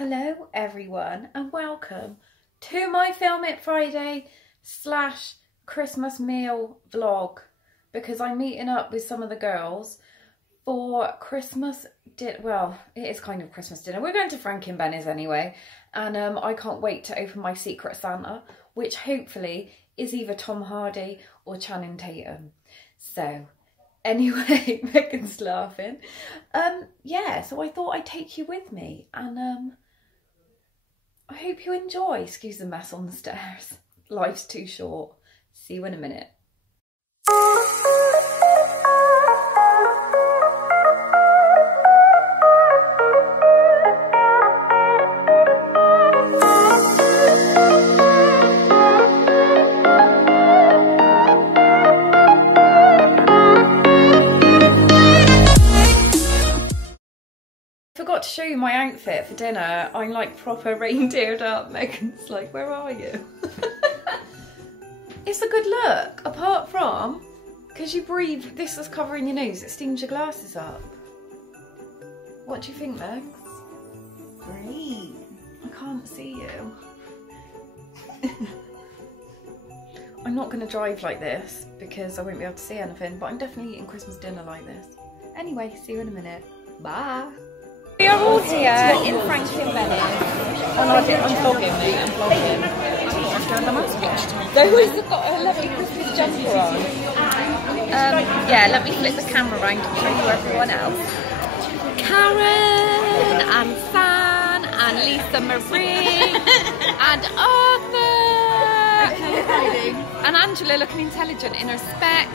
Hello everyone and welcome to my Film It Friday / Christmas meal vlog, because I'm meeting up with some of the girls for Christmas well, it is kind of Christmas dinner. We're going to Frank and Benny's anyway, and I can't wait to open my Secret Santa, which hopefully is either Tom Hardy or Channing Tatum. So anyway, Megan's laughing. Yeah, so I thought I'd take you with me, and I hope you enjoy. Excuse the mess on the stairs. Life's too short. See you in a minute. To show you my outfit for dinner. I'm like proper reindeered up. Megan's like, where are you? It's a good look, apart from because you breathe, this is covering your nose, it steams your glasses up. What do you think, Megs? Great. I can't see you. I'm not going to drive like this because I won't be able to see anything, but I'm definitely eating Christmas dinner like this. Anyway, see you in a minute. Bye. We are all here in Frank and Benny's. I'm vlogging, mate. I'm vlogging. Those have got a lovely Christmas jumper on. Yeah, let me flip the camera around and show you everyone else. Karen and San and Lisa Marie and Arthur and Angela looking intelligent in her specs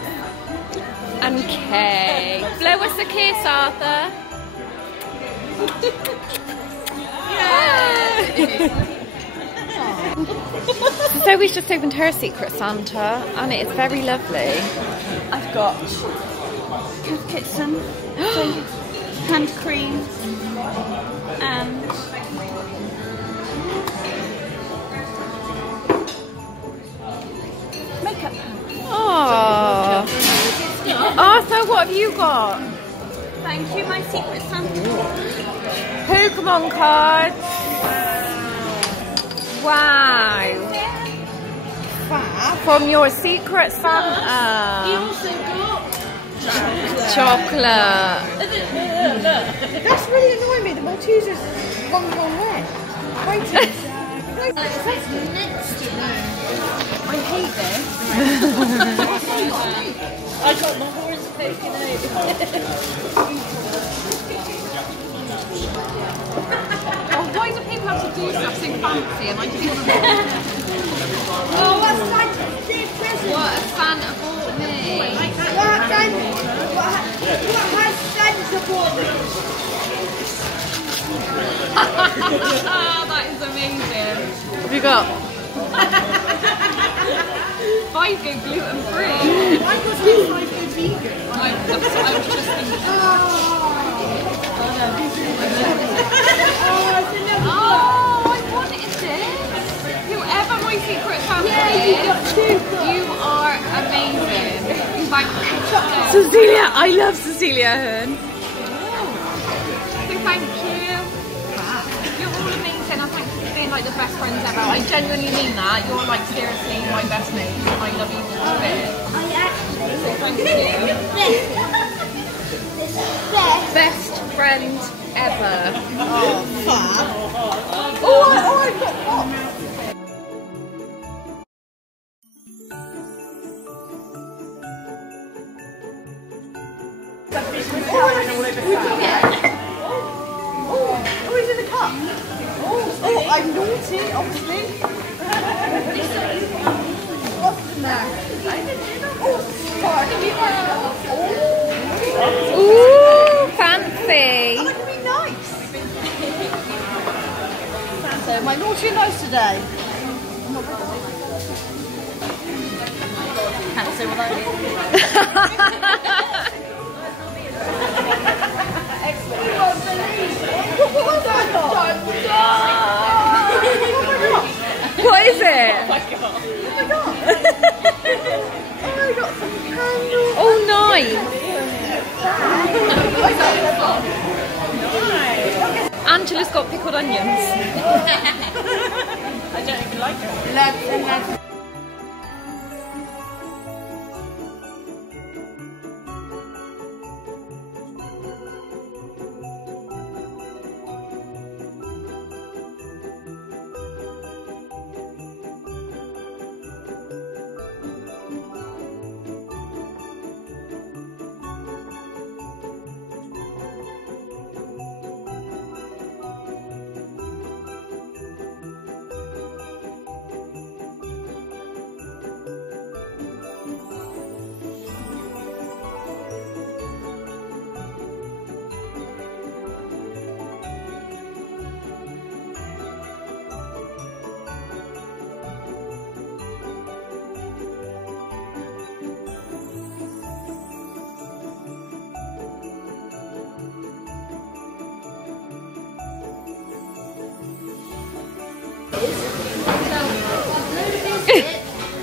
and Kay. Blow us a kiss, Arthur. Zoe's just opened her Secret Santa and it is very lovely. I've got Kitson, hand cream, and makeup. Oh, Arthur, what have you got? Thank you, my Secret Santa. Pokemon cards. Wow. From your Secret Santa. You also got chocolate. That's really annoying me. The Maltesers gone the wrong way. Waiting. I hate this. I got my horns taken out. Oh, why do people have to do stuff so fancy and I just want to... Oh, what's Santa's present? What has Santa bought me? What has Santa bought me? That is amazing. What have you got? 5 go gluten free. I got 5 go vegan. I was just thinking. Oh, I wanted this. Whoever my Secret Santa is, you are amazing. Thank you. Cecilia, I love Cecilia Ahern. So thank you. You're all amazing. I thank you for being like the best friends ever. I genuinely mean that. You're like seriously my best mate. I love you all a bit. So thank you. Best friend ever. Oh, fuck. Oh, I've got pop. Oh, he's in the cup. Oh, I'm naughty, obviously. What's in there? Oh, sorry. Ooh, fancy. Oh, that could be nice. So, am I naughty or nice today? Can't say what I mean. What is it? Oh my god. Oh, I got some candles. Oh, nice. Angela's got pickled onions. I don't even like it.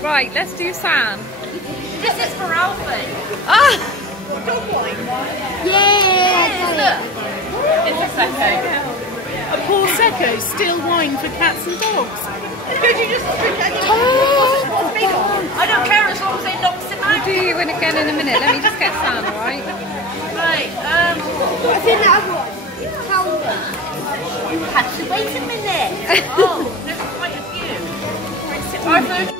Right, let's do Sam. This is for Alfie. Ah! Yeah! Look. It's a secco. A poor secco, still wine for cats and dogs. Could you just drink it? I don't care as long as they knocks him We'll out. do you in again in a minute. Let me just get Sam, alright? Right, What's in that one? Patsy, wait a minute. Oh, there's quite a few. Arthur.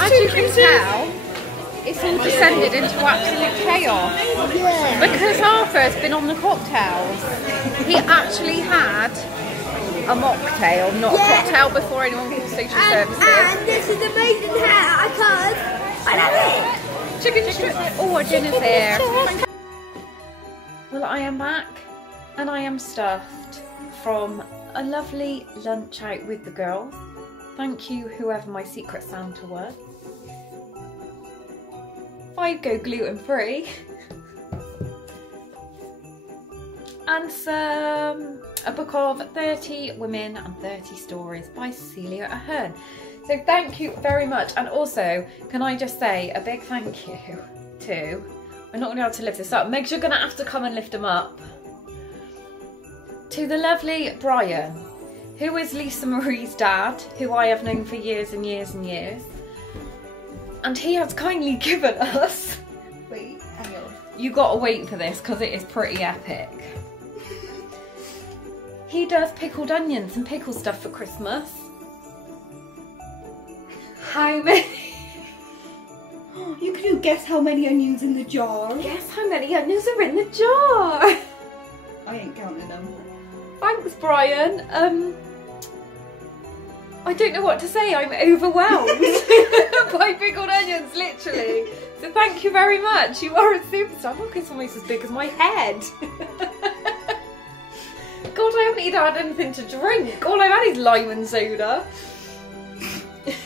As you can tell, it's all descended into absolute chaos. Yeah. Because Arthur's been on the cocktails. He actually had a mocktail, not a cocktail, before anyone called social services. And this is amazing hair, because I love it. Chicken strip. Oh, our dinner's here. Well, I am back and I am stuffed from a lovely lunch out with the girls. Thank you, whoever my secret Santa was. 5 go gluten-free. And a book of 30 Women and 30 Stories by Celia Ahern. So thank you very much. And also, can I just say a big thank you to, we're not going to be able to lift this up, Megs, you're going to have to come and lift them up, to the lovely Brian, who is Lisa Marie's dad, who I have known for years and years and years. And he has kindly given us, wait, hang on, you got to wait for this because it is pretty epic. He does pickled onions and pickle stuff for Christmas. How many? You can guess how many onions in the jar. Guess how many onions are in the jar? I ain't counting them. Thanks, Brian. I don't know what to say. I'm overwhelmed by pickled onions, literally. So thank you very much. You are a superstar. Look, it's almost as big as my head. God, I haven't even had anything to drink. All I've had is lime and soda. It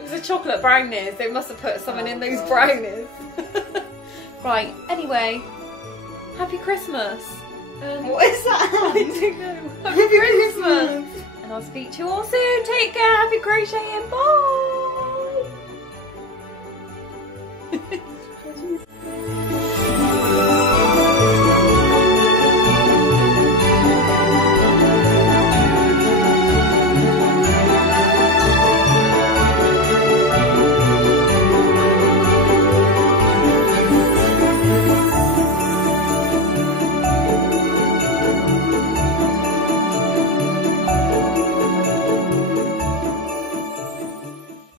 was a chocolate brownies. They must have put something in those brownies. Right, anyway. Happy Christmas. What is that? I don't know. Happy Christmas. And I'll speak to you all soon. Take care. Happy crocheting. Bye.